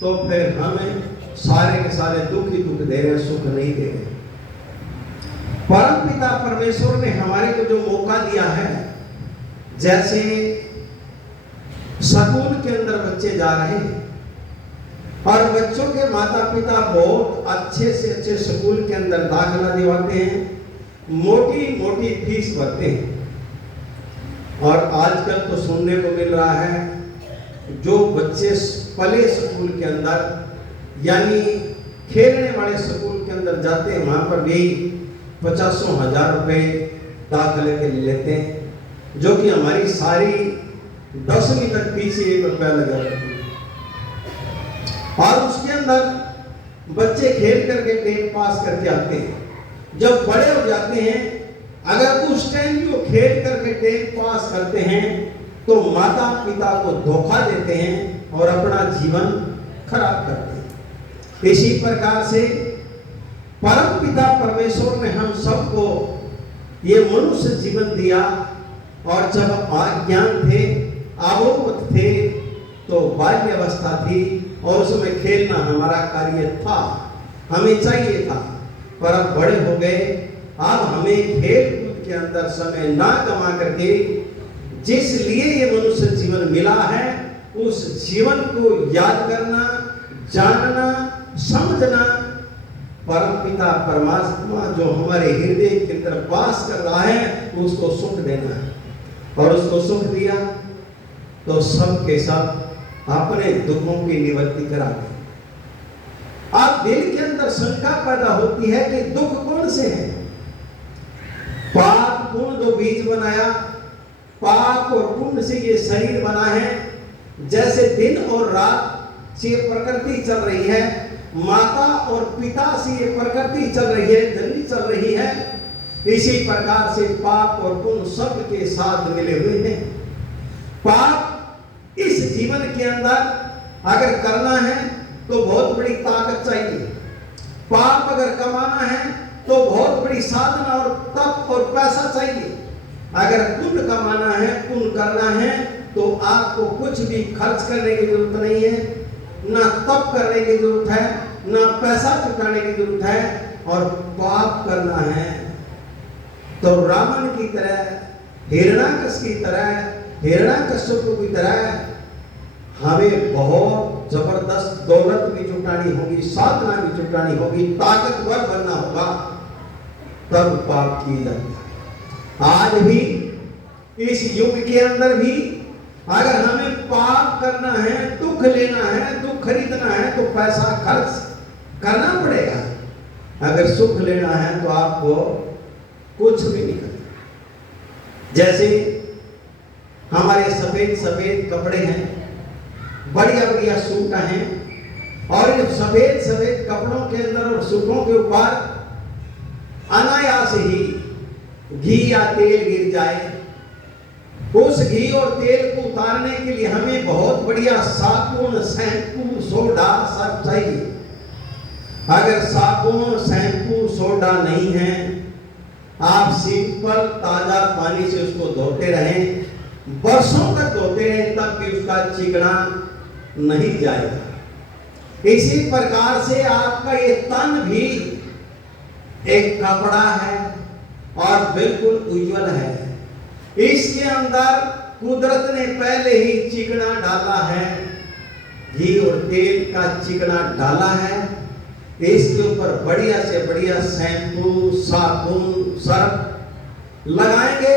तो फिर हमें सारे के सारे दुख ही दुख दे रहे, सुख नहीं दे रहे। परम पिता परमेश्वर ने हमारे को जो मौका दिया है, जैसे स्कूल के अंदर बच्चे जा रहे हैं और बच्चों के माता पिता बहुत अच्छे से अच्छे स्कूल के अंदर दाखिला दिलवाते हैं, मोटी मोटी फीस भरते हैं। और आजकल तो सुनने को मिल रहा है जो बच्चे प्ले स्कूल के अंदर यानी खेलने वाले स्कूल के अंदर जाते हैं, वहां पर भी 50,000 रुपए दाखिले के लिए लेते हैं, जो कि हमारी सारी 10वीं तक फीस 1 रुपया लगा रहती है। और उसके अंदर बच्चे खेल करके 10 पास करके आते हैं। जब बड़े हो जाते हैं, अगर उस टाइम जो खेल करके 10 पास करते हैं तो माता पिता को धोखा देते हैं और अपना जीवन खराब करते हैं। इसी प्रकार से परम पिता परमेश्वर ने हम सबको ये मनुष्य जीवन दिया, और जब अज्ञान थे, अबोध थे, तो बाल्य अवस्था थी और उसमें खेलना हमारा कार्य था, हमें चाहिए था। पर अब बड़े हो गए, अब हमें खेल कूद के अंदर समय ना गंवा करके जिस लिए ये मनुष्य जीवन मिला है, उस जीवन को याद करना, जानना, समझना, परम पिता परमात्मा जो हमारे हृदय के अंदर वास कर रहा है उसको सुख देना है। और उसको सुख दिया तो सब के सब अपने दुखों की निवृत्ति करा दे। आप दिल के अंदर शंका पैदा होती है कि दुख कौन से हैं? पाप पुण्य जो बीज बनाया, पाप और पुण्य से ये शरीर बना है। जैसे दिन और रात से प्रकृति चल रही है, माता और पिता से ये प्रकृति चल रही है, धरती चल रही है, इसी प्रकार से पाप और पुण्य सब के साथ मिले हुए हैं। पाप इस जीवन के अंदर अगर करना है तो बहुत बड़ी ताकत चाहिए। पाप अगर कमाना है तो बहुत बड़ी साधना और तप और पैसा चाहिए। अगर पुण्य कमाना है, पुण्य करना है, तो आपको कुछ भी खर्च करने की जरूरत नहीं है, ना तप करने की जरूरत है, ना पैसा चुकाने की जरूरत है। और पाप करना है तो रावण की तरह, हिरण्याकश की तरह, हिरण्याकश्यप की तरह हमें बहुत जबरदस्त दौलत भी जुटानी होगी, साधना भी जुटानी होगी, ताकतवर बनना होगा, तब पाप की जाती है। आज भी इस युग के अंदर भी अगर हमें पाप करना है, दुख लेना है, दुख खरीदना है, तो पैसा खर्च करना पड़ेगा। अगर सुख लेना है तो आपको कुछ भी नहीं करना। जैसे हमारे सफेद सफेद कपड़े हैं, बढ़िया बढ़िया सूट हैं, और इन सफेद सफेद कपड़ों के अंदर और सूटों के ऊपर अनायास ही घी या तेल गिर जाए, उस घी और तेल को उतारने के लिए हमें बहुत बढ़िया साबुन, शैम्पू, सोडा सब चाहिए। अगर साबुन, शैम्पू, सोडा नहीं है, आप सिंपल ताजा पानी से उसको धोते रहें, बरसों तक धोते रहें, तब भी उसका चिकना नहीं जाएगा। इसी प्रकार से आपका ये तन भी एक कपड़ा है और बिल्कुल उज्जवल है। इसके अंदर कुदरत ने पहले ही चिकना डाला है, घी और तेल का चिकना डाला है। इसके ऊपर बढ़िया से बढ़िया शैम्पू, साबुन, सर्फ लगाएंगे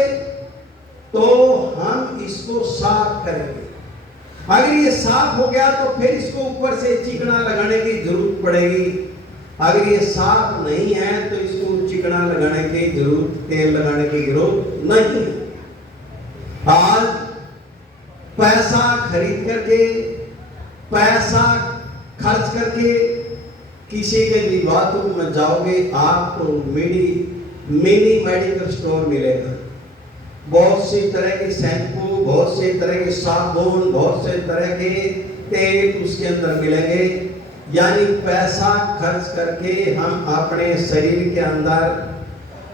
तो हम इसको साफ करेंगे। अगर ये साफ हो गया तो फिर इसको ऊपर से चिकना लगाने की जरूरत पड़ेगी। अगर ये साफ नहीं है तो इसको चिकना लगाने की जरूरत, तेल लगाने की जरूरत नहीं है। आज पैसा खरीद करके, पैसा खर्च करके किसी के भी बाथरूम में जाओगे, आपको मिनी मेडिकल स्टोर मिलेगा। बहुत सी तरह के शैम्पू, बहुत से तरह के साबुन, बहुत से तरह के तेल उसके अंदर मिलेंगे। यानी पैसा खर्च करके हम अपने शरीर के अंदर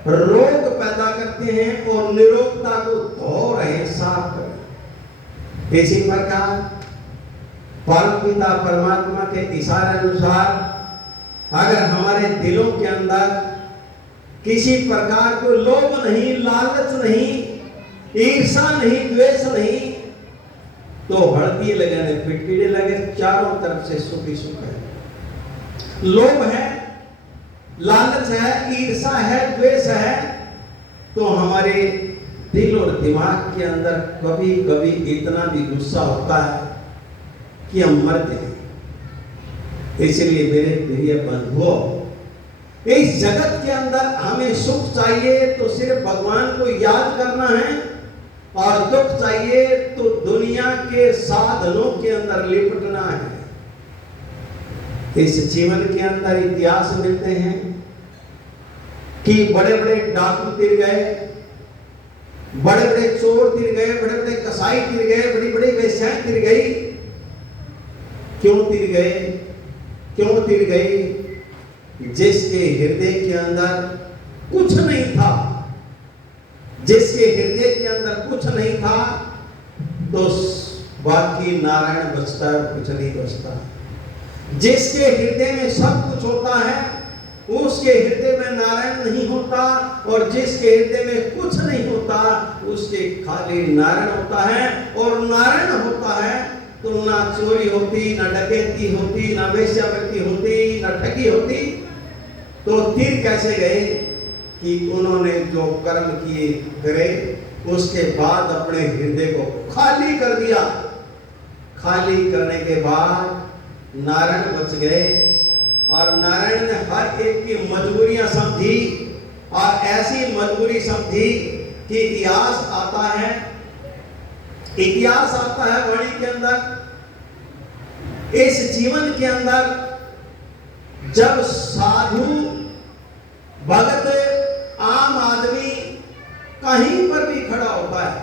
रोग पैदा करते हैं और निरोगता को धो रहे, साफ कर रहे। इसी प्रकार परम पिता परमात्मा के इशारे अनुसार अगर हमारे दिलों के अंदर किसी प्रकार को लोभ नहीं, लालच नहीं, ईर्षा नहीं, द्वेष नहीं, तो हड़की लगे, फिटकीड़े लगे, चारों तरफ से सुख ही सुख है। लोभ है, लालच है, ईर्षा है, द्वेष है, तो हमारे दिल और दिमाग के अंदर कभी कभी इतना भी गुस्सा होता है कि हम मर जाएं। इसलिए मेरे प्रिय बंधुओं, इस जगत के अंदर हमें सुख चाहिए तो सिर्फ भगवान को याद करना है, और दुख चाहिए तो दुनिया के साधनों के अंदर लिपटना है। इस जीवन के अंदर इतिहास मिलते हैं कि बड़े बड़े डाकू तिर गए, बड़े बड़े चोर तिर गए, बड़े बड़े कसाई तिर गए, बड़ी बड़ी वेश्याएं तिर गई। क्यों तिर गए? क्यों तिर गई? जिसके हृदय के अंदर कुछ नहीं था, जिसके हृदय के अंदर कुछ नहीं था, तो बाकी नारायण बचता है, कुछ नहीं बचता। जिसके हृदय में सब कुछ होता है, उसके हृदय में नारायण नहीं होता, और जिसके हृदय में कुछ नहीं होता, उसके खाली नारायण होता है। और नारायण होता है तो ना चोरी होती, ना डकैती होती, ना वेश्यावृत्ति होती, ना ठगी होती। तो तीर कैसे गए कि उन्होंने जो कर्म किए करे, उसके बाद अपने हृदय को खाली कर दिया। खाली करने के बाद नारायण बच गए, और नारायण ने हर एक की मजबूरियां समझी, और ऐसी मजबूरी समझी कि इतिहास आता है, इतिहास आता है वाणी के अंदर, इस जीवन के अंदर जब साधु भगत आम आदमी कहीं पर भी खड़ा होता है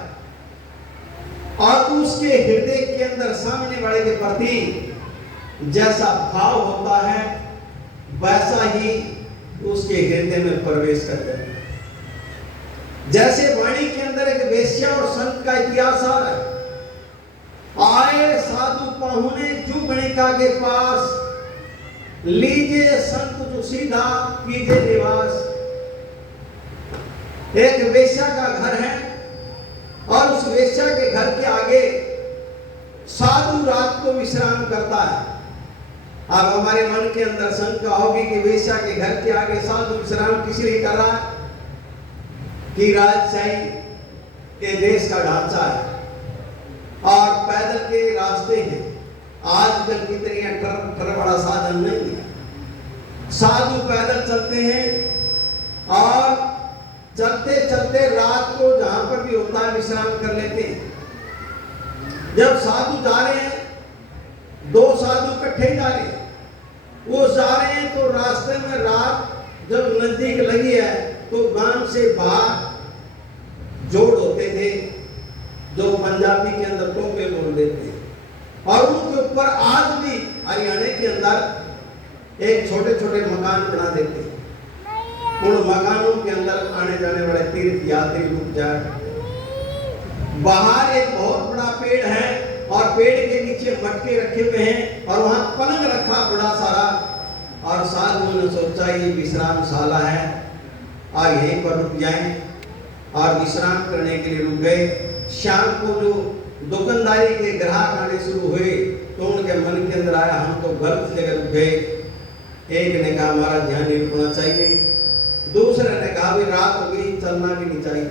और उसके हृदय के अंदर सामने वाले के प्रति जैसा भाव होता है, वैसा ही उसके हृदय में प्रवेश कर जाता है। जैसे वाणी के अंदर एक वेश्या और संत का इतिहास आ रहा है। आए साधु पाहुने जू गणिका के पास, लीजिए संत जो सीधा कीजिए निवास। एक वेश्या का घर है, और उस वेश्या के घर के आगे साधु रात को विश्राम करता है। अब हमारे मन के अंदर शंका होगी कि वेश्या के घर के आगे साधु विश्राम किस लिए कर रहा है? कि राजशाही के देश का ढांचा है और पैदल के रास्ते हैं। आजकल की तरह ट्रक बड़ा साधन नहीं है। साधु पैदल चलते हैं, और चलते चलते रात को जहां पर भी होता है विश्राम कर लेते हैं। जब साधु जा रहे हैं, दो साधु इकट्ठे जा रहे हैं, वो जा रहे हैं तो रास्ते में रात जब नजदीक लगी है तो गांव से बाहर जोड़ होते थे, जो पंजाबी के अंदर टोपे बोल देते हैं, और उनके ऊपर आज भी हरियाणा के अंदर एक छोटे छोटे मकान बना देते हैं। उन मकानों के अंदर आने जाने वाले तीर्थ यात्री रुक जाए। बाहर एक बहुत बड़ा पेड़ है, और पेड़ के नीचे मटके रखे हुए हैं, और वहां पलंग रखा बड़ा सारा, और साधु ने सोचा ये विश्रामशाला है, और यहीं पर रुक जाएं, और विश्राम करने के लिए रुक गए। शाम को जो दुकानदारी के ग्राहक आने शुरू हुए, तो उनके मन के अंदर आया हम तो गलत जगह रुक गए। एक ने कहा हमारा ध्यान नहीं रुकना चाहिए, दूसरे ने कहा भी रात हो गई, चलना भी नहीं चाहिए।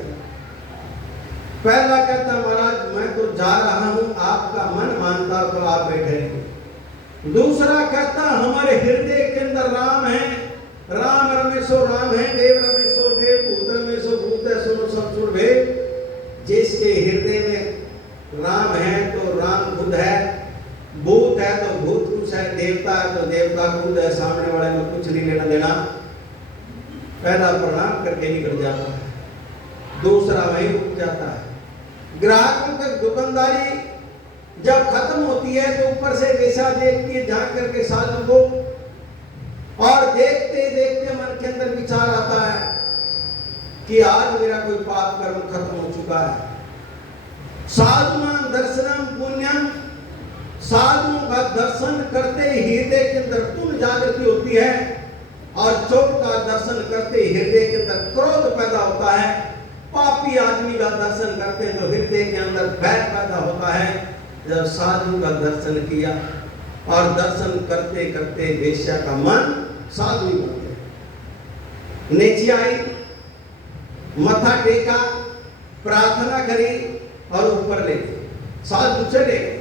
पहला कहता महाराज मैं तो जा रहा हूं, आपका मन मानता तो आप बैठे रहिए। दूसरा कहता हमारे हृदय के अंदर राम है, राम रमेशो राम है, देव रमेशो देव, भूत रमेशो भूत है, सुनो सब सुर भेद। जिसके हृदय में राम है तो राम खुद है, भूत है तो भूत कुछ है, देवता है तो देवता खुद है, सामने वाले में कुछ नहीं लेना देना। पहला प्रणाम करके निकल जाता है, दूसरा वहीं रुक जाता है। ग्राहकों की दुकानदारी जब खत्म होती है तो ऊपर से वैसा देखती है झांक करके साधु को, और देखते देखते मन के अंदर विचार आता है कि आज मेरा कोई पाप कर्म खत्म हो चुका है। साधुनां दर्शनम पुण्यम साधुओं का दर्शन करते ही हृदय के अंदर पुण्य जागृति होती है, और चोर का दर्शन करते ही हृदय के अंदर क्रोध पैदा होता है। पापी आदमी का दर्शन करते हैं तो हृदय के अंदर बैर पैदा होता है। जब साधु का दर्शन किया और दर्शन करते करते वेश्या का मन साधु बन गया। नीचे आई, मथा टेका, प्रार्थना करी और ऊपर ले गए। साधु चले गए।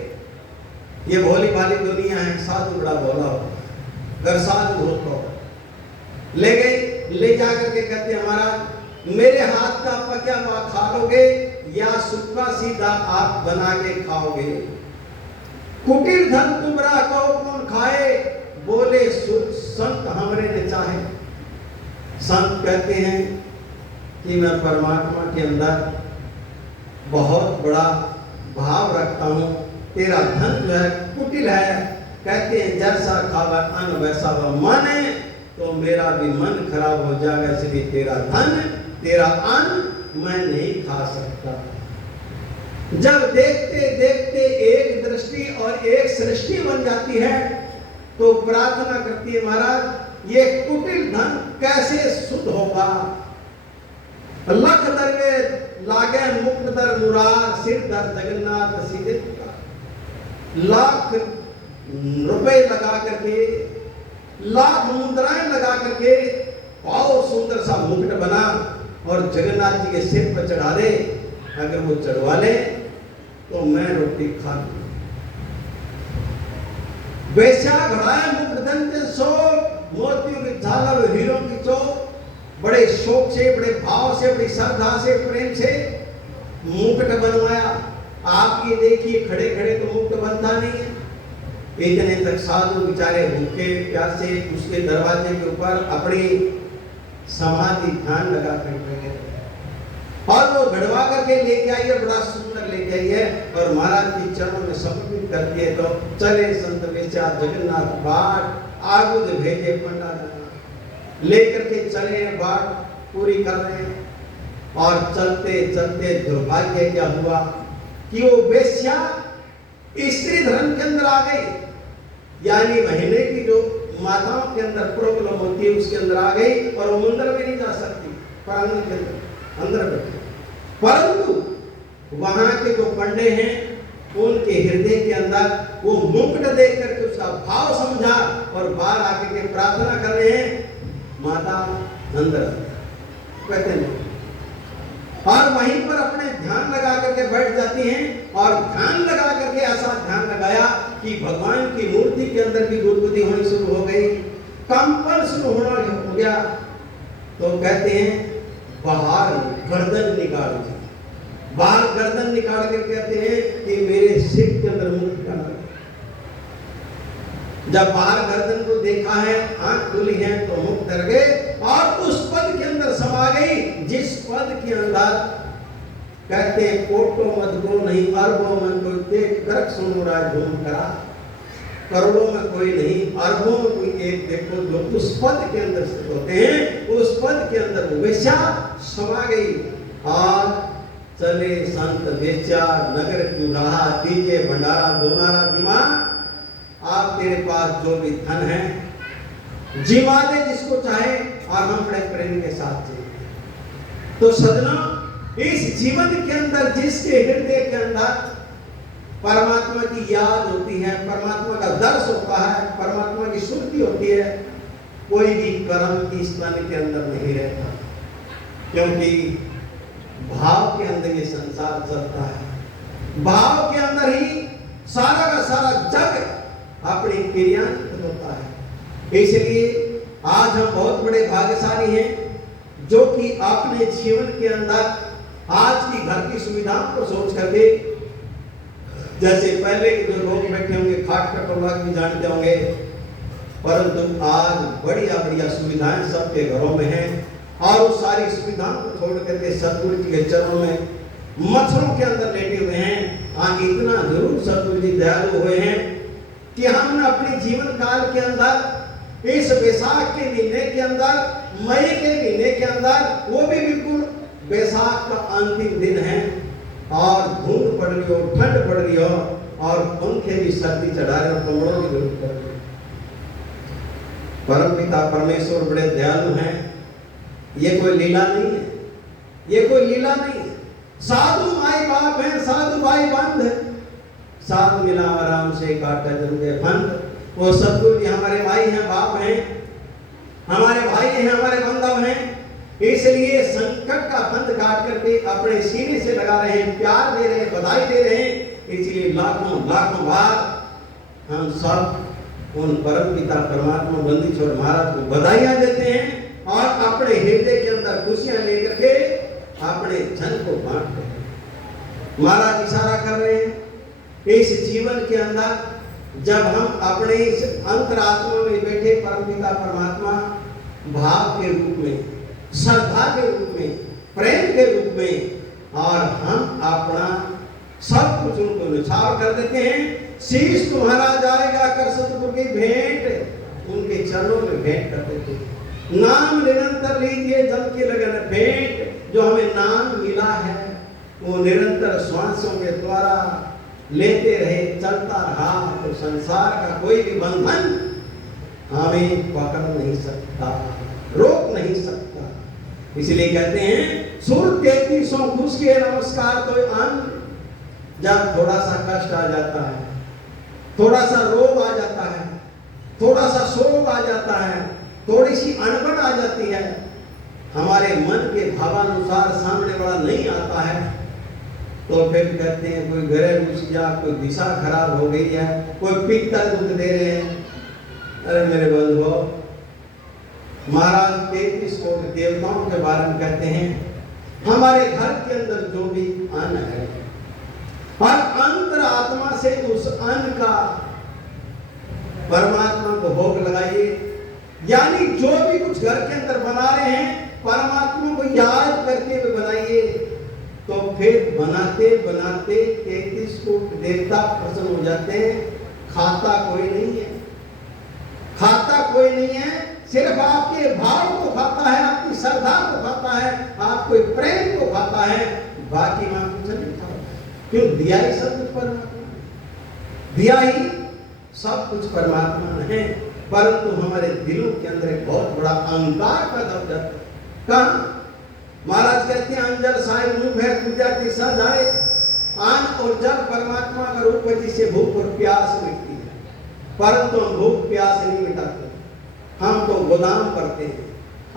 ये भोली भाली दुनिया है, साधु बड़ा भोला होता है, अगर साधु हो तो ले गए। ले जाकर के कहते हमारा मेरे हाथ का पका हुआ खा लोगे या सूखा सीधा आप बना के खाओगे? कुटिल धन तुमरा कहो कौन खाए, बोले संत हमरे ने चाहे। संत कहते हैं कि मैं परमात्मा के अंदर बहुत बड़ा भाव रखता हूँ, तेरा धन जो है कुटिल है। कहते हैं जैसा खावा अन्न वैसा वह मन है, तो मेरा भी मन खराब हो जाएगा, इसलिए तेरा धन तेरा अन्न मैं नहीं खा सकता। जब देखते देखते एक दृष्टि और एक सृष्टि बन जाती है तो प्रार्थना करती है महाराज ये कुटिल धन कैसे शुद्ध होगा। लख दर में लागे मुक्त दर मुरार, सिर दर जगन्नाथ सीधे। लाख रुपए लगा करके, लाख मुद्राएं लगा करके बहुत सुंदर सा मुकुट बना और जगन्नाथ जी के सिर पर चढ़ा दे, अगर वो चढ़वा ले तो मैं रोटी खा लूं। वैसा घड़ाए मुकुट दंते सो, मोतियों की झालर हीरों की चोट, बड़े शौक से, बड़े भाव से, बड़ी श्रद्धा से, प्रेम से मुकुट बनवाया। आप ये देखिए खड़े खड़े तो मुकुट बनता नहीं है। इतने तक साधु बेचारे भूखे प्यासे उसके दरवाजे के ऊपर अपनी समाधि ध्यान लगा कर बैठे और वो घड़वा करके लेके आई है, बड़ा सुंदर लेके आई है और महाराज के चरणों में समर्पित करती है। तो चले संत वेचा जगन्नाथ बाट, आगुद भेजे पंडा लेकर के चले, बाट पूरी कर रहे हैं। और चलते चलते दुर्भाग्य क्या हुआ कि वो वेश्या स्त्री धर्म के अंदर आ गई, यानी महीने की जो माताओं के अंदर प्रॉब्लम होती है उसके अंदर आ गई और वो मंदिर में नहीं जा सकती, प्रांगण के अंदर बैठे। परंतु वहां के जो पंडे हैं उनके हृदय के अंदर वो मुकुट देख करके उसका भाव समझा और बाहर आके के प्रार्थना कर रहे हैं, माता अंदर कहते हैं। और वहीं पर अपने ध्यान लगा करके बैठ जाती हैं और ध्यान लगा करके ऐसा ध्यान लगाया कि भगवान की मूर्ति के अंदर भी गुदगुदी होनी शुरू हो गई, कंपन शुरू होना हो गया। तो कहते हैं बाहर गर्दन निकाल दी, बाहर गर्दन निकाल के कहते हैं कि मेरे सिर के अंदर मुकुट डाल। जब बाहर गर्दन को देखा है, आंख खुली है तो मुख डर गए और उस पद के अंदर समा गई जिस पद के अंदर कहते हैं कोटो मत को नहीं, अरबों में कोई देख गर्क सुनो राज घूम करा, करोड़ों में कोई नहीं, अरबों में कोई एक देखो जो उस पद के अंदर स्थित होते हैं, उस पद के अंदर वेश्या समा गई। और चले संत वेश्या नगर की राह, दीजिए भंडारा दोनारा दिमाग, आप तेरे पास जो भी धन है जिमा दे जिसको चाहे और हम बड़े प्रेम के साथ जिए। तो सज्जनों, इस जीवन के अंदर जिसके हृदय के अंदर परमात्मा की याद होती है, परमात्मा का दर्श होता है, परमात्मा की सुरती होती है, कोई भी कर्म की स्थान के अंदर नहीं रहता, क्योंकि भाव के अंदर ये संसार चलता है। भाव के अंदर ही सारा का सारा जग अपनी क्रियान्वित होता है। इसलिए आज हम बहुत बड़े भाग्यशाली हैं जो कि अपने जीवन के अंदर आज की घर की सुविधाओं को सोच करके, जैसे पहले के जो लोग बैठे होंगे खाट कटोरा भी जानते होंगे, परंतु आज बढ़िया बढ़िया सुविधाएं सबके घरों में हैं और उस सारी सुविधाओं को छोड़ करके सतगुरु जी के चरणों में मच्छरों के अंदर लेटे हुए हैं। आज इतना जरूर सतगुरु जी दयालु हुए हैं कि हमने अपने जीवन काल के अंदर इस वैशाख के महीने के अंदर, मई के महीने के अंदर, वो भी बिल्कुल वैशाख का अंतिम दिन है और धूप पड़ रही हो, ठंड पड़ रही हो और पंखे भी सर्दी चढ़ा रहे और कमरों की जरूरत कर रहे। परम पिता परमेश्वर बड़े दयालु हैं। ये कोई लीला नहीं है, ये कोई लीला नहीं है। साधु माई बाप है, साधु भाई बंद है, साध मिला आराम से काटा जम गए फंद। वो सदगुरु जी हमारे भाई हैं, बाप हैं, हमारे भाई हैं, हमारे बंधव हैं। इसलिए संकट का फंद काट करके अपने सीने से लगा रहे हैं, प्यार दे रहे हैं, बधाई दे रहे हैं। इसलिए लाखों लाखों बार हम सब उन परम पिता परमात्मा बंदीश्वर महाराज को बधाइयां देते हैं और अपने हृदय के अंदर खुशियां लेकर के अपने जन को बांटते हैं। महाराज इशारा कर रहे हैं इस जीवन के अंदर जब हम अपने इस अंतरात्मा में बैठे परम पिता परमात्मा भाव के रूप में, श्रद्धा के रूप में, प्रेम के रूप में, और हम अपना सब कुछ उनको न्यौछावर कर देते हैं। शीश तुम्हारा जाएगा कर सतगुरु की भेंट, उनके चरणों में भेंट कर देते हैं। नाम निरंतर लीजिए जल की लगन भेंट, जो हमें नाम मिला है वो निरंतर श्वासों के द्वारा लेते रहे, चलता रहा, तो संसार का कोई भी बंधन हमें पकड़ नहीं सकता, रोक नहीं सकता। इसलिए कहते हैं सुर 33 घुस के नमस्कार तो अन्न। जब थोड़ा सा कष्ट आ जाता है, थोड़ा सा रोग आ जाता है, थोड़ा सा शोक आ जाता है, थोड़ी सी अनबन आ जाती है, हमारे मन के भावानुसार सामने वाला नहीं आता है, तो फिर कहते हैं कोई ग्रह घुस गया, कोई दिशा खराब हो गई है, कोई पित्तर दुख दे रहे हैं। अरे मेरे बंधुओं, महाराज 33 कोटि देवताओं के बारे में कहते हैं हमारे घर के अंदर जो भी अन्न है, और अंतर आत्मा से उस अन्न का परमात्मा को भोग लगाइए। यानी जो भी कुछ घर के अंदर बना रहे हैं परमात्मा को याद करते हुए बनाइए। तो फिर बनाते बनाते 33 कोटि देवता प्रसन्न हो जाते हैं। खाता कोई नहीं है, खाता कोई नहीं है, सिर्फ आपके भाव को खाता है, आपकी श्रद्धा को खाता है, आपके प्रेम को खाता है, बाकी वहां कुछ नहीं खाता। क्यों? दिया ही सब कुछ परमात्मा, दिया ही सब कुछ परमात्मा है। परंतु हमारे दिलों के अंदर एक बहुत बड़ा अहंकार पैदा हो जाता है। कहाँ? महाराज कहते हैं अंजल साई मुंह है पूजा तिरसा जाए। अन्न और जल परमात्मा का रूप है जिससे भूख और प्यास मिटती है, परंतु हम भूख प्यास नहीं मिटाते। हम तो गोदाम करते हैं,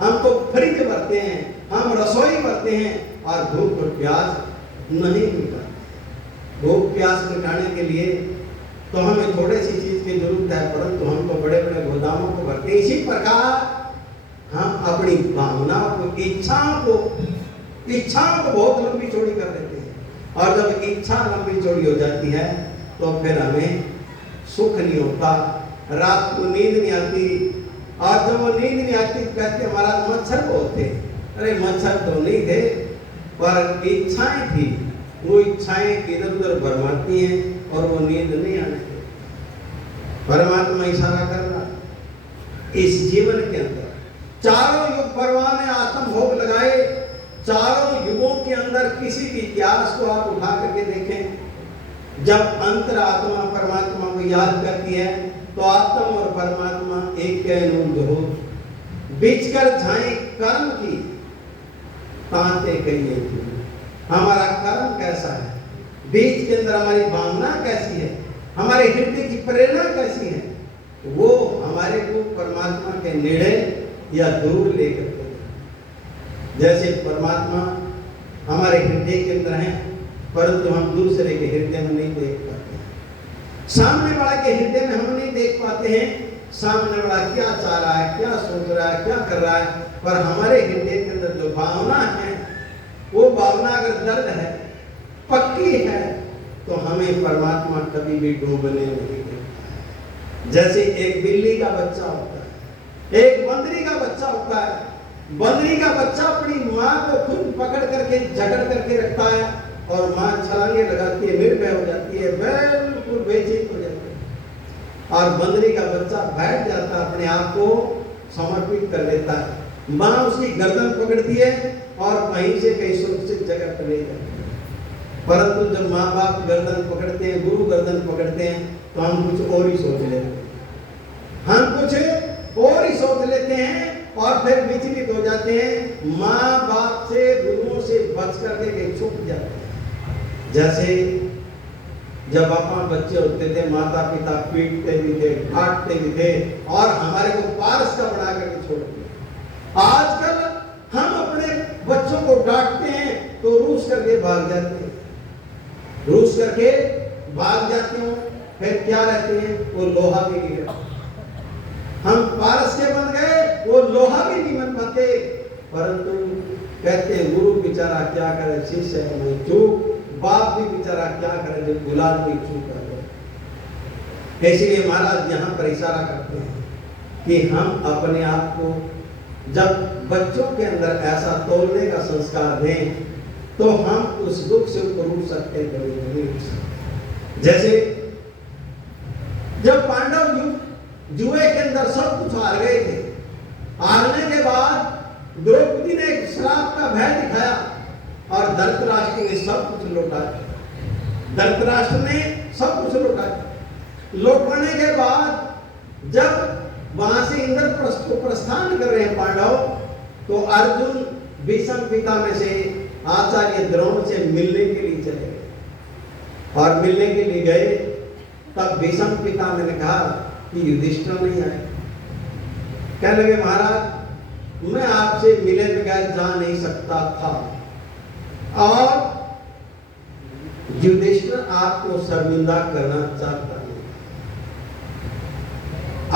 हम तो फ्रिज भरते हैं, हम रसोई भरते हैं और भूख और प्यास नहीं मिटाते। भूख प्यास मिटाने के लिए तो हमें थोड़ी सी चीज की जरूरत है, परंतु हम तो बड़े बड़े गोदामों को भरते हैं। इसी प्रकार हम अपनी भावनाओं को, इच्छाओं को बहुत लंबी चौड़ी कर देते हैं, और जब इच्छा लंबी चौड़ी हो जाती है तो फिर हमें सुख नहीं होता, रात को नींद नहीं आती, और जब वो नींद नहीं आती कहते हमारा मच्छर बहुत थे। अरे मच्छर तो नहीं थे, पर इच्छाएं थी, वो इच्छाएं इधर उधर भरमाती हैं और वो नींद नहीं आने देती। परमात्मा इशारा कर रहा इस जीवन के अंदर चारों युग परवान ने आत्म भोग लगाए। चारों युगों के अंदर किसी भी इतिहास को आप उठा करके देखें, जब अंतर आत्मा परमात्मा को याद करती है तो आत्मा और परमात्मा एक के अनुरूप हो। बीच कर झाई कर्म की तांते कहिए थी। हमारा कर्म कैसा है, बीच के अंदर हमारी भावना कैसी है, हमारे हृदय की प्रेरणा कैसी है, वो हमारे को परमात्मा के नेड़े या दूर लेकर के। जैसे परमात्मा हमारे हृदय के अंदर है, परंतु हम दूसरे के हृदय में नहीं देख पाते हैं। सामने वाला के हृदय में हम नहीं देख पाते हैं सामने वाला क्या चाह रहा है, क्या सोच रहा है, क्या कर रहा है, पर हमारे हृदय के अंदर जो भावना है, वो भावना अगर दर्द है, पक्की है, तो हमें परमात्मा कभी भी डूबने नहीं देता। जैसे एक बिल्ली का बच्चा होता है, एक बंदरी का बच्चा होता है। बंदरी का बच्चा अपनी माँ को खुद पकड़ करके जकड़ करके रखता है और माँ छलांगे लगाती है, निर्भय हो जाती है, बिल्कुल बेचैन हो जाती है, और बंदरी का बच्चा बैठ जाता है, अपने आप को समर्पित कर लेता है। माँ उसकी गर्दन पकड़ती है और कहीं से कहीं सुरक्षित जगह पर ले जाती है। परंतु जब माँ बाप गर्दन पकड़ते हैं, गुरु गर्दन पकड़ते हैं, तो हम कुछ और ही सोच लेते हैं, हम कुछ और ही सोच लेते हैं और फिर विचलित हो जाते हैं, माँ बाप से गुरुओं से बच करके छुप जाते हैं। जैसे जब अपन बच्चे होते थे, माता पिता पीटते भी थे, डांटते भी थे और हमारे को पारस का बना करके छोड़ते। आजकल हम अपने बच्चों को डांटते हैं तो रूस करके भाग जाते हैं, रूस करके भाग जाते हो, फिर क्या रहते हैं, वो लोहा के गिरे। हम पारस के बन गए, वो लोहा भी नहीं बन पाते। परंतु कहते हैं गुरु बेचारा क्या करे, शिष्य है नहीं चूक, बाप भी बेचारा क्या करे जो गुलाम भी चूक कर दे। इसलिए महाराज यहाँ पर इशारा करते हैं कि हम अपने आप को जब बच्चों के अंदर ऐसा तोलने का संस्कार दें तो हम उस दुख से ऊपर उठ सकते हैं, कभी नहीं उठ सकते। जैसे जब पांडव जुए के अंदर सब कुछ हार गए थे, हारने के बाद द्रौपदी ने एक श्राप का भय दिखाया और धृतराष्ट्र ने सब कुछ लौटाया। धृतराष्ट्र ने सब कुछ लौटाया। लौटाने के बाद जब वहां से इंद्रप्रस्थ को प्रस्थान कर रहे हैं पांडव, तो अर्जुन भीष्म पिता में से आचार्य द्रोण से मिलने के लिए चले गए और मिलने के लिए गए। तब भीष्म पिता ने कहा कि युधिष्ठिर नहीं आए। कहने लगे महाराज मैं आपसे मिले बगैर जा नहीं सकता था और युधिष्ठिर आपको शर्मिंदा करना चाहता नहीं।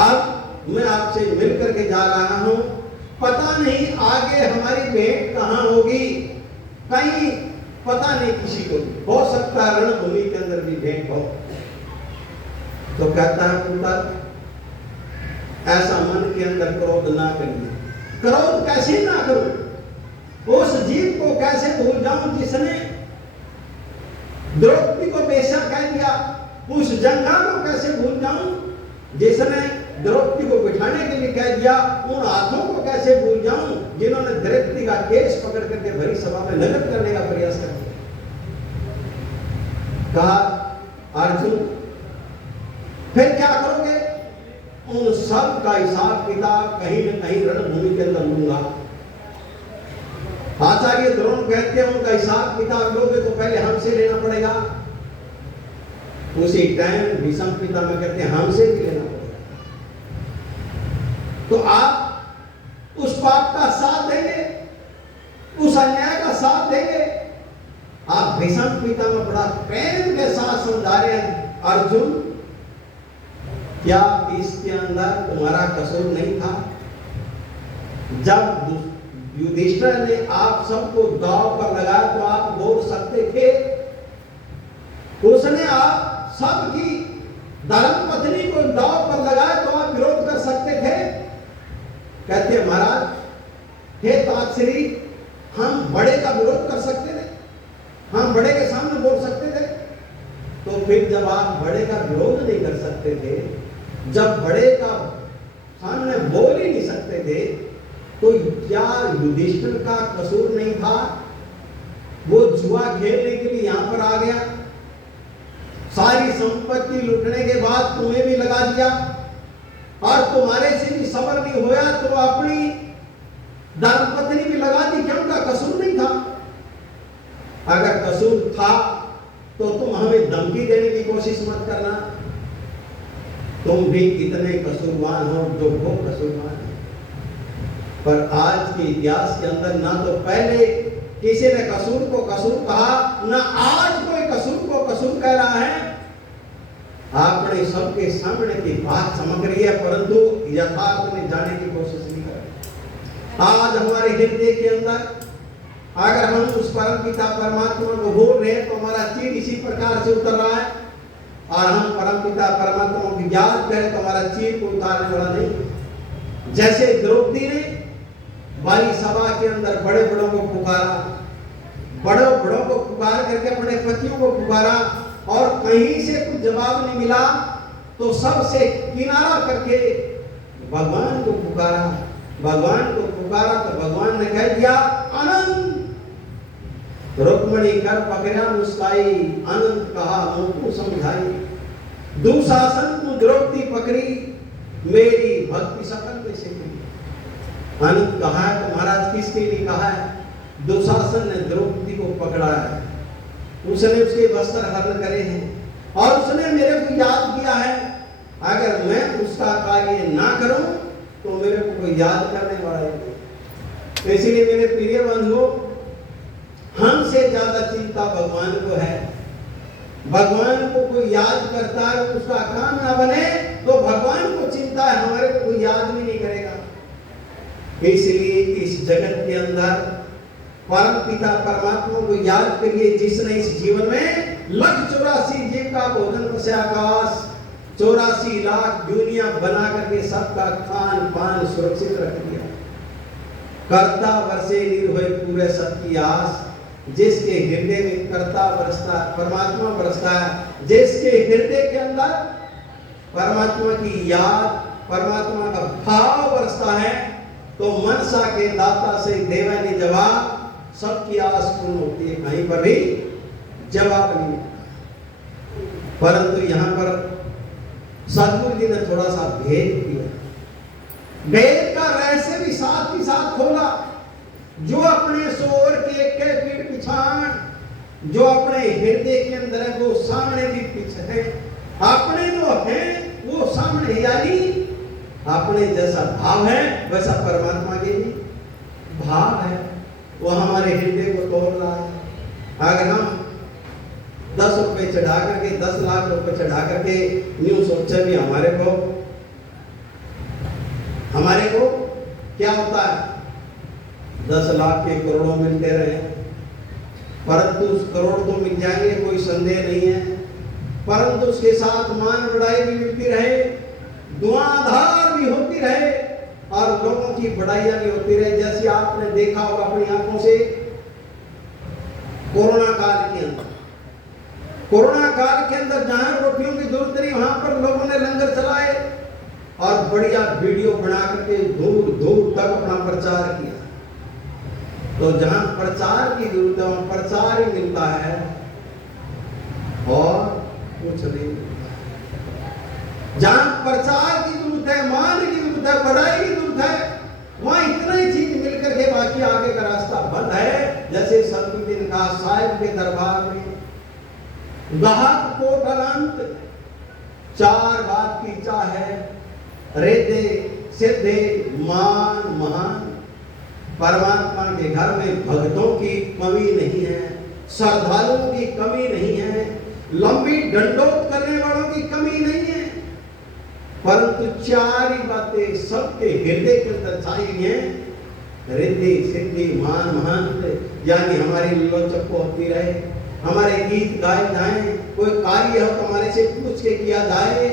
अब मैं आपसे मिल करके जा रहा हूं, पता नहीं आगे हमारी भेंट कहां होगी, कहीं पता नहीं किसी को, हो सकता है रणभूमि के अंदर भी भेंट हो। तो कहता है पुत्र ऐसा मन के अंदर क्रोध ना करिए। क्रोध कैसे ना करूं, उस जीव को कैसे भूल जाऊं जिसने द्रौपदी को बेशक कह दिया, उस जंगा को कैसे भूल जाऊं जिसने द्रौपदी को बिठाने के लिए कह दिया, उन हाथों को कैसे भूल जाऊं जिन्होंने द्रौपदी का केस पकड़ करके भरी सभा में नगद करने का प्रयास कर दिया। कहा अर्जुन फिर क्या करोगे? उन सब का हिसाब किताब कहीं न कहीं रणभूमि के अंदर लूंगा। आचार्य द्रोण कहते हैं उनका हिसाब किताब लोगे तो पहले हमसे लेना पड़ेगा। उसी टाइम भीष्म पिता में कहते हैं हमसे भी लेना पड़ेगा। तो आप उस पाप का साथ देंगे, उस अन्याय का साथ देंगे? आप भीष्म पिता में बड़ा प्रेम के साथ समझा रहे हैं अर्जुन क्या इसके अंदर तुम्हारा कसूर नहीं था? जब युधिष्ठिर ने आप सबको दांव पर लगाया तो आप बोल सकते थे, उसने आप सबकी धर्म पत्नी को दांव पर लगाया तो आप विरोध कर सकते थे। कहते महाराज हे तात्श्री हम बड़े का विरोध कर सकते थे, हम बड़े के सामने बोल सकते थे। तो फिर जब आप बड़े का विरोध नहीं कर सकते थे, जब बड़े का सामने बोल ही नहीं सकते थे, तो क्या युधिष्ठिर का कसूर नहीं था? वो जुआ खेलने के लिए यहां पर आ गया, सारी संपत्ति लूटने के बाद तुम्हें भी लगा दिया और तुम्हारे से भी सबर नहीं होया तो अपनी धर्मपत्नी भी लगा दी। क्या उनका कसूर नहीं था? अगर कसूर था तो तुम हमें धमकी देने की कोशिश मत करना। तुम भी कितने कसूरवान हो जो वो कसूरवान है। पर आज के इतिहास के अंदर ना तो पहले किसी ने कसूर को कसूर कहा, ना आज कोई कसूर को कसूर कह रहा है। आपने सबके सामने की बात समझ रही है परंतु यथार्थ में जाने की कोशिश नहीं कर रहे। आज हमारे हृदय के अंदर अगर हम उस परम पिता परमात्मा को भूल रहे हैं तो हमारा चीर इसी प्रकार से उतर रहा है, और हम परम पिता परमात्मा को याद करें तो हमारा चीर को उतारने वाला नहीं। जैसे द्रौपदी ने बाली सभा के अंदर बड़े बड़ों को पुकारा, बड़ों बड़ों को पुकार करके अपने पतियों को पुकारा और कहीं से कुछ जवाब नहीं मिला तो सबसे किनारा करके भगवान को पुकारा। भगवान को पुकारा तो भगवान ने कह दिया अनंत। रुक्मणी कर पकड़ा मुस्काई, आनंद कहा मुंह समझाई। दुशासन को द्रौपदी पकड़ी, मेरी भक्ति सकल में सिकड़ी। आनंद कहा है तो महाराज किसके लिए कहा है? दुशासन ने द्रौपदी को पकड़ा है, उसने उसके वस्त्र हरण करे हैं और उसने मेरे को याद किया है। अगर मैं उसका कार्य ना करूं तो मेरे को कोई याद करने वाला नहीं। इसलिए मेरे प्रिय बंधुओं, हमसे ज्यादा चिंता भगवान को है। भगवान को कोई याद करता है, उसका काम ना बने तो भगवान को चिंता है, हमारे को कोई याद भी नहीं करेगा। इसलिए इस जगत के अंदर परम पिता परमात्मा को याद करिए, जिसने इस जीवन में 184 जीव का भोजन से आकाश 84 लाख दुनिया बना करके सबका खान पान सुरक्षित रख दिया। कर्ता वर्षे निर्भय पूरे सबकी आस, जिसके हृदय में कर्ता बरसता परमात्मा बरसता है, जिसके हृदय के अंदर परमात्मा की याद परमात्मा का भाव बरसता है, तो मनसा के दाता से देवानी जवाब सबकी आस पूर्ण होती है। कहीं पर भी जवाब नहीं मिलता। परंतु यहाँ पर सदगुरु जी ने थोड़ा सा भेद किया, भेद का रहस्य भी साथ ही साथ खोला। जो अपने सोर के पीठ पिछाड़, जो अपने हृदय के अंदर है वो सामने भी पीछे है, अपने जो है वो सामने, यानी अपने जैसा भाव है वैसा परमात्मा के भी भाव है। वो हमारे हृदय को तोड़ रहा है। अगर हम 10 रुपए चढ़ा करके 10 लाख रुपए चढ़ा करके न्यू सोचे भी हमारे को क्या होता है? 10 लाख के करोड़ों मिलते रहे, परंतु उस करोड़ तो मिल जाएंगे, कोई संदेह नहीं है, परंतु उसके साथ मान बढ़ाई भी मिलती रहे, दुआधार भी होती रहे और लोगों की बढ़ाइयां भी होती रहे। जैसे आपने देखा होगा अपनी आंखों से कोरोना काल के अंदर, कोरोना काल के अंदर जहां रोटियों की जरूरत नहीं वहां पर लोगों ने लंगर चलाए और बढ़िया वीडियो बना करके दूर दूर तक अपना प्रचार किया। तो जहां प्रचार की जरूरत है वहां प्रचार ही मिलता है और कुछ नहीं मिलता है। जहां प्रचार की जरूरत है, मान की जरूरत है, बढ़ाई की जरूरत है, वहां इतना ही चीज मिलकर के बाकी आगे का रास्ता बंद है। जैसे सतगुरु जी ने कहा साहिब के दरबार में गाहक को गलंत 4 बात की चाहे, रेदे सिद्धे मान महान। परमात्मा के घर में भक्तों की कमी नहीं है, श्रद्धालुओं की कमी नहीं है, लंबी दंडोत करने वालों की कमी नहीं है, परंतु 4 ही बातें सबके हृदय के अंदर छाई हैं। रिद्धि सिद्धि मान महंत, यानी हमारी लोचक को होती रहे, हमारे गीत गाए जाएं, कोई कार्य हो तो हमारे से पूछ के किया जाए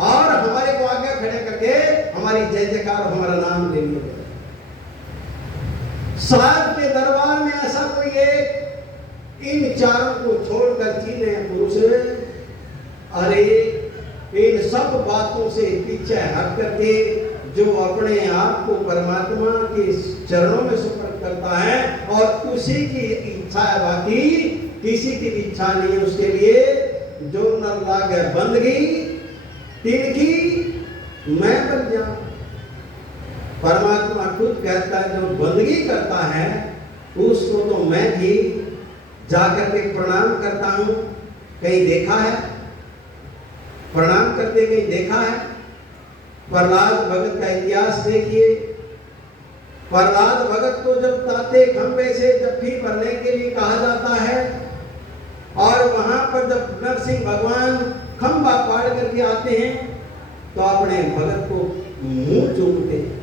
और हमारे को आगे खड़े करके हमारी जय जयकार हमारा नाम ले लिया। साहब के दरबार में ऐसा कोई एक इन चारों को छोड़कर जीने पुरुष, अरे इन सब बातों से पीछे हट करके जो अपने आप को परमात्मा के चरणों में सुपर्द करता है और उसी की इच्छा है, बाकी किसी की इच्छा नहीं है उसके लिए। जो नर लागे बंदगी तिनकी मैं बन जाऊं, परमात्मा खुद कहता है जो बंदगी करता है उसको तो मैं भी जाकर के प्रणाम करता हूं। कहीं देखा है प्रणाम करते, कहीं देखा है? प्रहलाद भगत का इतिहास देखिए। प्रहलाद भगत को जब ताते खंबे से जफ्फी भरने के लिए कहा जाता है और वहां पर जब नरसिंह भगवान खंबा पाड़ करके आते हैं तो अपने भगत को मुंह चूमते हैं,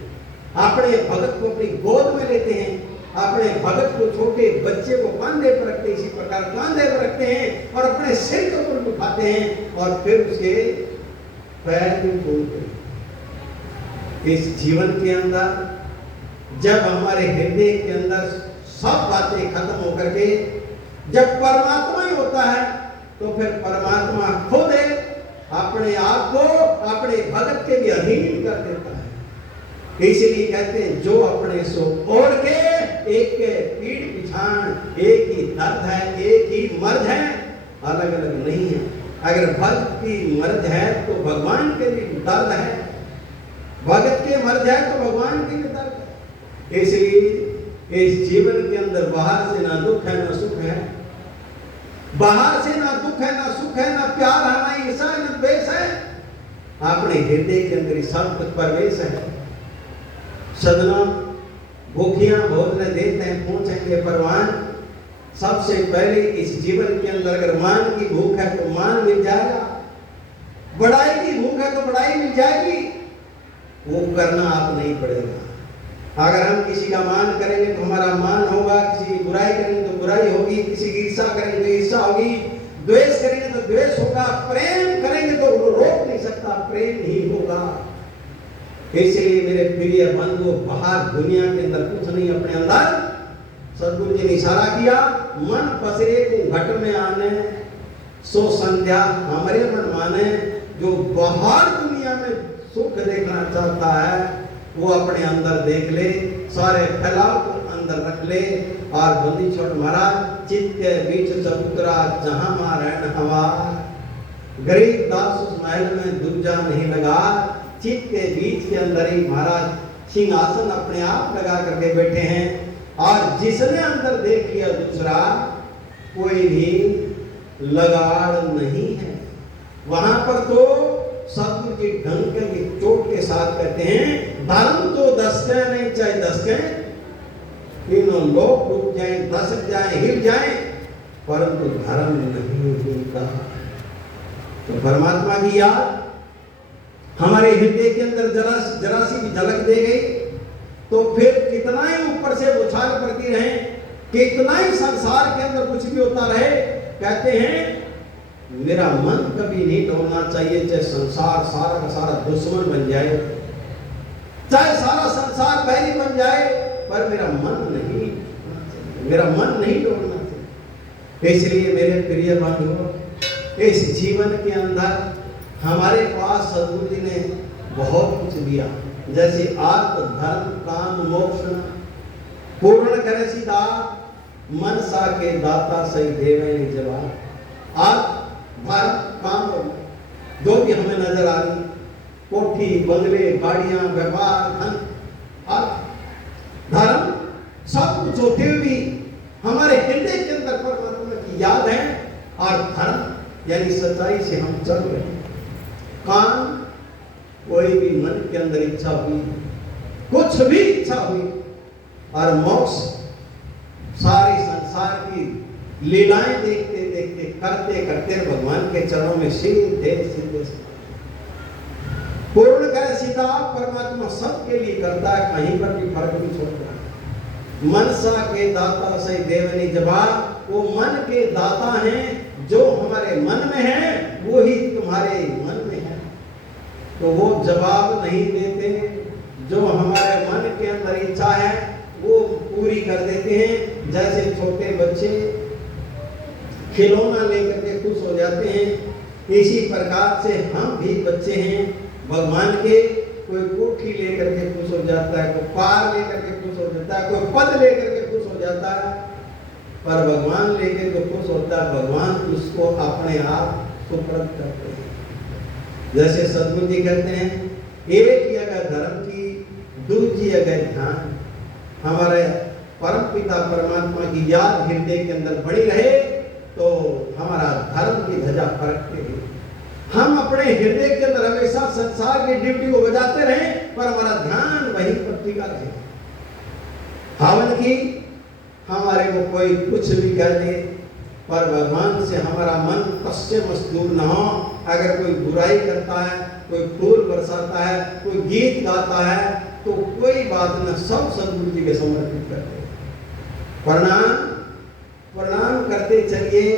अपने भगत को अपनी गोद में लेते हैं, अपने भगत को छोटे बच्चे को कांधे पर रखते, इसी प्रकार कांधे पर रखते हैं और अपने सिर के ऊपर उठाते हैं और फिर उसके पैर में बोलते हैं। इस जीवन के अंदर जब हमारे हृदय के अंदर सब बातें खत्म होकर के जब परमात्मा ही होता है तो फिर परमात्मा खुद अपने आप को अपने भगत के लिए अधीन कर देता है। इसलिए कहते हैं जो अपने सो ओढ़ के एक के पीठ पिछाड़ एक ही दर्द है, एक ही मर्ज है, अलग अलग नहीं है। अगर भक्त की मर्ज है तो भगवान के लिए दर्द है, भगत के मर्ज है तो भगवान के लिए दर्द है। इसलिए इस जीवन के अंदर बाहर से ना दुख है ना सुख है, बाहर से ना दुख है ना सुख है, ना प्यार है ना ईर्ष्या है ना द्वेष है, अपने हृदय के अंदर सब कुछ प्रवेश है। सदना भूखियां भोजन देते हैं पूछेंगे परवान, सबसे पहले इस जीवन के अंदर अगर मान की भूख है तो मान मिल जाएगा, बड़ाई की भूख है तो बड़ाई मिल जाएगी, वो करना आप नहीं पड़ेगा। अगर हम किसी का मान करेंगे तो हमारा मान होगा, किसी की बुराई करेंगे तो बुराई होगी, किसी की ईर्ष्या करेंगे तो ईर्ष्या होगी, द्वेष करेंगे तो द्वेष होगा, प्रेम करेंगे तो वो रोक नहीं सकता, प्रेम ही होगा। इसलिए मेरे प्रिय बंधु, बाहर दुनिया के अंदर कुछ नहीं, अपने अंदर सदगुरु जी ने इशारा किया, मन पसरे को घट में आने सो संध्या हमारे मन माने। जो बाहर दुनिया में सुख देखना चाहता है वो अपने अंदर देख ले, सारे फैलाव को अंदर रख ले। और बंदी छोट महाराज, चित्त के बीच चबूतरा जहां मारण हवा, गरीब दास उस महल में दूजा नहीं लगा। चित्त के बीच के अंदर ही महाराज सिंहासन अपने आप लगा करके बैठे हैं, और जिसने अंदर देख लिया दूसरा, कोई भी लगाड़ नहीं है। वहां पर तो सतगुरु जी ढंग के चोट के साथ कहते हैं, धर्म तो 10 के नहीं चाहे 10 के, तीनों लोग डूब जाए, दशक जाए, हिल जाए, परंतु धर्म नहीं हिलता। तो परमात्मा की याद हमारे हृदय के अंदर जरा सी भी झलक दे गई तो फिर कितना ही ऊपर से उछाल करती रहे, कितना ही संसार के अंदर कुछ भी होता रहे, कहते हैं मेरा मन कभी नहीं डोलना चाहिए, चाहे संसार सारा का सारा दुश्मन बन जाए, चाहे सारा संसार बैरी बन जाए, पर मेरा मन नहीं, मेरा मन नहीं डोलना चाहिए। इसलिए मेरे प्रिय बंधुओं, इस जीवन के अंदर हमारे पास सदगुरु जी ने बहुत कुछ दिया, जैसे आत्म धर्म काम मोक्ष पूर्ण करे सीधा, मनसा के दाता सही देवे जवाब। आत्म धर्म काम जो भी हमें नजर आ रही, कोठी बंगले गाड़ियां व्यापार धन धर्म सब कुछ होते हुए भी हमारे हृदय के अंदर परमात्मा की याद है, और धर्म यानी सच्चाई से हम चल रहे हैं। काम कोई भी मन के अंदर इच्छा हुई, कुछ भी इच्छा हुई, और मोक्ष सारे संसार की लीलाएं देखते देखते करते करते भगवान के चरणों में सीधे सीधे पूर्ण करे सीधा। परमात्मा सबके लिए करता है, कहीं पर भी फर्क नहीं छोड़ता। मनसा के दाता से देवनी जवाब, वो मन के दाता हैं, जो हमारे मन में है वो ही तुम्हारे मन में है, तो वो जवाब नहीं देते, जो हमारे मन के अंदर इच्छा है वो पूरी कर देते हैं। जैसे छोटे बच्चे खिलौना लेकर के खुश हो जाते हैं, इसी प्रकार से हम भी बच्चे हैं भगवान के। कोई कोठी लेकर के खुश हो जाता है, कोई पार लेकर के खुश हो जाता है, कोई पद लेकर के खुश हो जाता है, पर भगवान लेकर के खुश होता है, भगवान उसको अपने आप सुप्रत करते हैं। जैसे सदगुरु जी कहते हैं, एक ही अगर धर्म की दूसरी अगर ध्यान, हमारे परम पिता परमात्मा की याद हृदय के अंदर बनी रहे तो हमारा धर्म की ध्वजा फरकते हैं। हम अपने हृदय के अंदर हमेशा संसार की ड्यूटी को बजाते रहे, पर हमारा ध्यान वहीं पर टिका रहे। हवन की हमारे को कोई कुछ भी कह दे, पर भगवान से हमारा मन कष्ट मजदूर न हो। अगर कोई बुराई करता है, कोई फूल बरसाता है, कोई गीत गाता है, तो कोई बात न, सब सदगुरु जी के समर्पित करते हैं। प्रणाम प्रणाम करते चलिए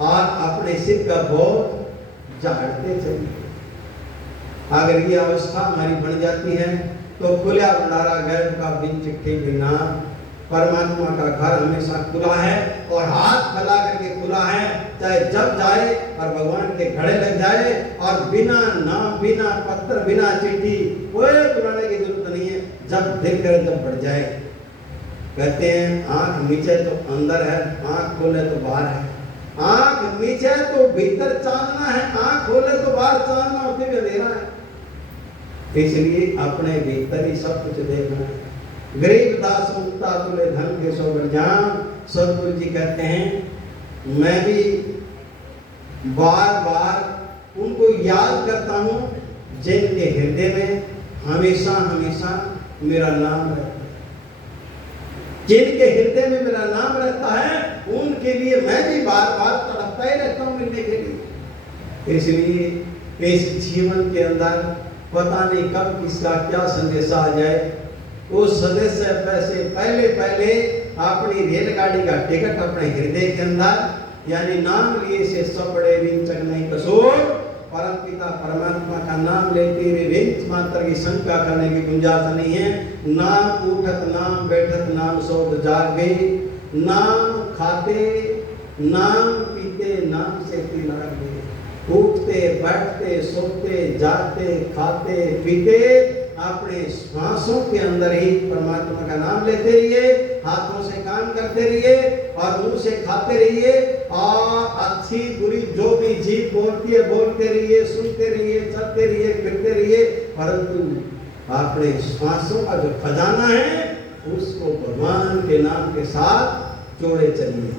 और अपने सिर का बोझ झाड़ते चलिए। अगर ये अवस्था हमारी बन जाती है तो खुला भंडारा गर्भ का बिन चिट्ठी बिना, परमात्मा का घर हमेशा खुला है और हाथ फैला करके खुला है, चाहे जब जाए और भगवान के घड़े लग जाए, और बिना नाम बिना पत्र बिना चिट्ठी कोई बुलाने की जरूरत नहीं है। जब दिल करे जब बढ़ जाए, कहते हैं आंख नीचे तो अंदर है, आंख खोले तो बाहर है। आंख नीचे तो भीतर चांदना है, आंख खोले तो बाहर चांदना होते हुए अंधेरा है। इसलिए अपने भीतर ही सब कुछ देखना है। गरीब दास मुक्ता तुले धन के सो ज्ञान। सदगुरु जी कहते हैं मैं भी बार बार उनको याद करता हूँ जिनके हृदय में हमेशा हमेशा मेरा नाम रहता है। जिनके हृदय में मेरा नाम रहता है उनके लिए मैं भी बार बार तड़पता ही रहता हूँ मिलने के लिए। इसलिए इस जीवन के अंदर पता नहीं कब किसका क्या संदेश आ जाए। उस संदेश से पहले पहले अपनी रेलगाड़ी का टिकट अपने हृदय के अंदर यानी नाम लिए से सब बड़े रिंचक नहीं कसूर। परम पिता परमात्मा का नाम लेते हुए रिंच मात्र की शंका करने की गुंजाइश नहीं है। नाम उठत नाम बैठत नाम सोत जाग गई। नाम खाते नाम पीते नाम से लाग गए। उठते बैठते सोते जागते खाते पीते अपने श्वासों के अंदर ही परमात्मा का नाम लेते रहिए। हाथों से काम करते रहिए और मुंह से खाते रहिए और अच्छी बुरी जो भी जीभ बोलती है बोलते रहिए, सुनते रहिए, चलते रहिए, फिरते रहिए। परंतु अपने श्वासों का जो खजाना है उसको भगवान के नाम के साथ जोड़े चलिए।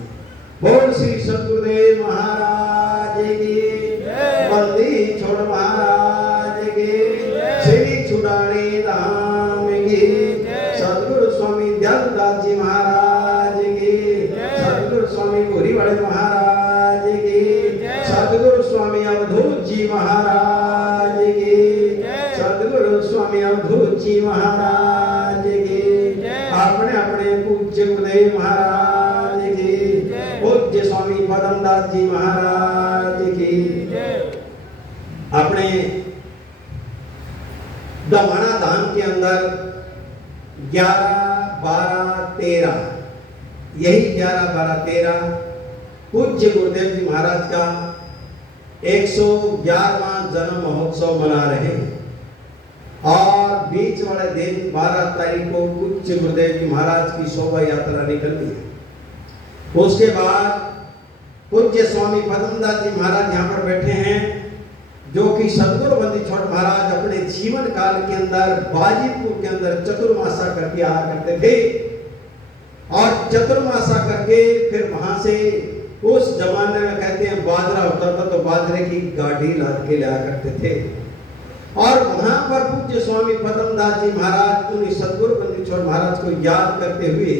बोल श्री सद्गुरुदेव महाराज की, बंदी छोड़ महाराज की, श्री छुड़ाने धाम की, सद्गुरु स्वामी दयालदास जी महाराज की, सद्गुरु स्वामी गोरीवाड़े महाराज की, सद्गुरु स्वामी अवधूत जी महाराज की, सद्गुरु स्वामी अवधूत जी महाराज की, अपने अपने पूज्य गुरुदेव महाराज की, पूज्य स्वामी पदमदास जी महाराज की, अपने दमना धाम के अंदर 11, 12, 13 यही 11, 12, 13 पूज्य गुरुदेव जी महाराज का 111वां जन्म महोत्सव मना रहे हैं। और बीच वाले दिन 12 तारीख को पूज्य गुरुदेव जी महाराज की शोभा यात्रा निकलती है। उसके बाद पूज्य स्वामी पद्मदास जी महाराज यहाँ पर बैठे हैं जो कि सदगुरु बंदी छोड़ महाराज अपने जीवन काल के अंदर बाजीपुर के अंदर चतुर्मासा करके आया करते थे। और चतुर्मासा करके फिर वहां से उस जमाने में कहते हैं बाजरा होता था तो बाजरे की गाड़ी लाद के लाया करते थे। और वहां पर पूज्य स्वामी पद्मदास जी महाराज उन्हीं सदगुरु बंदी छोड़ महाराज को याद करते हुए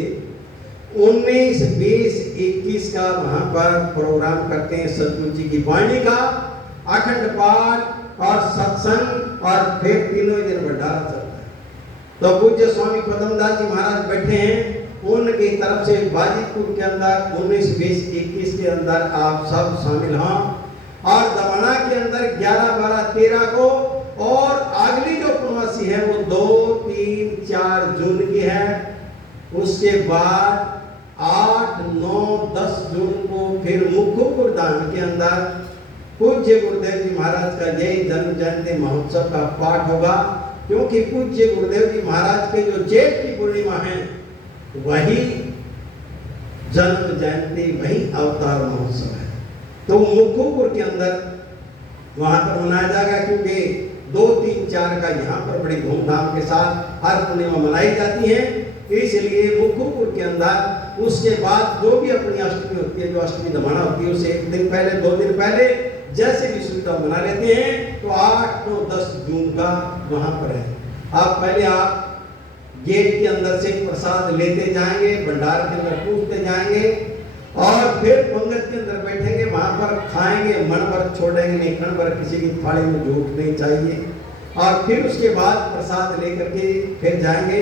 19, 20, 21 का वहां पर प्रोग्राम करते हैं। सदगुरु जी की वाणी का अखंड पाठ और सत्संग और फिर तीनों दिन भंडारा चलता है। तो पूज्य स्वामी पद्मदास जी महाराज बैठे हैं, उनकी तरफ से बाजीपुर के अंदर 19, 20, 21 के अंदर आप सब शामिल हों। और दमना के अंदर 11, 12, 13 को और अगली जो पूर्णमासी है वो 2, 3, 4 जून की है। उसके बाद 8, 9, 10 जून को फिर मुखुपुर धाम के अंदर पूज्य गुरुदेव जी महाराज का यही जन्म जयंती महोत्सव का पाठ होगा। क्योंकि पूज्य गुरुदेव जी महाराज के जो जेठ की पूर्णिमा है वही जन्म जयंती वही अवतार महोत्सव है। तो मुखुपुर के अंदर वहां पर मनाया जाएगा। क्योंकि 2, 3, 4 का यहाँ पर बड़ी धूमधाम के साथ हर पूर्णिमा मनाई जाती है, इसलिए मुखुपुर के अंदर उसके बाद जो भी अपनी अष्टमी होती है, जो अष्टमी दमाना होती है, उसे 1 दिन पहले 2 दिन पहले जैसे भी सुविधा बना लेते हैं। तो 8, 9, 10 जून का वहां पर है। आप पहले आप गेट के अंदर से प्रसाद लेते जाएंगे, भंडार के अंदर पूछते जाएंगे और फिर पंगत के अंदर बैठेंगे, वहां पर खाएंगे, मन भर छोड़ेंगे नहीं, कण भर किसी की थाली में झूठ नहीं चाहिए। और फिर उसके बाद प्रसाद लेकर के फिर जाएंगे।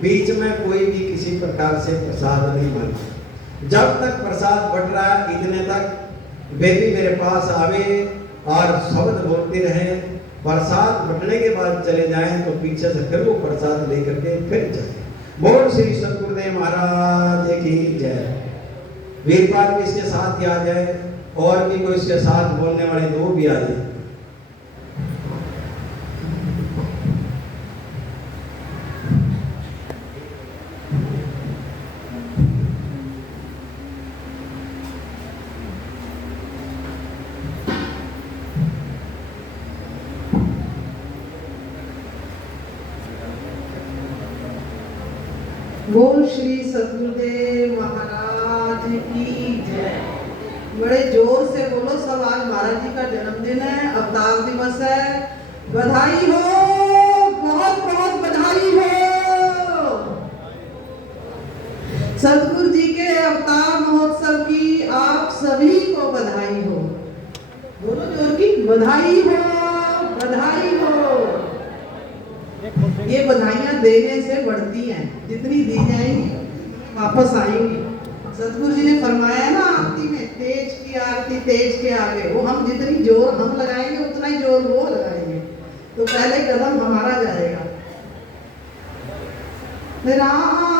बीच में कोई भी किसी प्रकार से प्रसाद नहीं बनता। जब तक प्रसाद बट रहा है इतने तक बेबी मेरे पास आवे और शब्द बोलते रहे। प्रसाद बटने के बाद चले जाएं तो पीछे से फिर वो प्रसाद लेकर के फिर जाए। बोल श्री सद्गुरुदेव महाराज की जय। वीरपाल भी इसके साथ ही आ जाए और भी कोई इसके साथ बोलने वाले दो भी आ जाए। बोल श्री सतगुरुदेव महाराज की जय। बड़े जोर से बोलो सब। आज महाराज जी का जन्मदिन है, अवतार दिवस है। बधाई हो, बहुत बहुत बधाई हो। सतगुरु जी के अवतार महोत्सव की आप सभी को बधाई हो। बोलो जोर की, बधाई हो, बधाई हो। ये बधाइयां देने से बढ़ती हैं, जितनी दी जाएंगी वापस आएंगी। सतगुरु जी ने फरमाया ना आरती में, तेज की आरती तेज के आगे। वो हम जितनी जोर हम लगाएंगे उतना ही जोर वो लगाएंगे, तो पहले कदम हमारा जाएगा। राम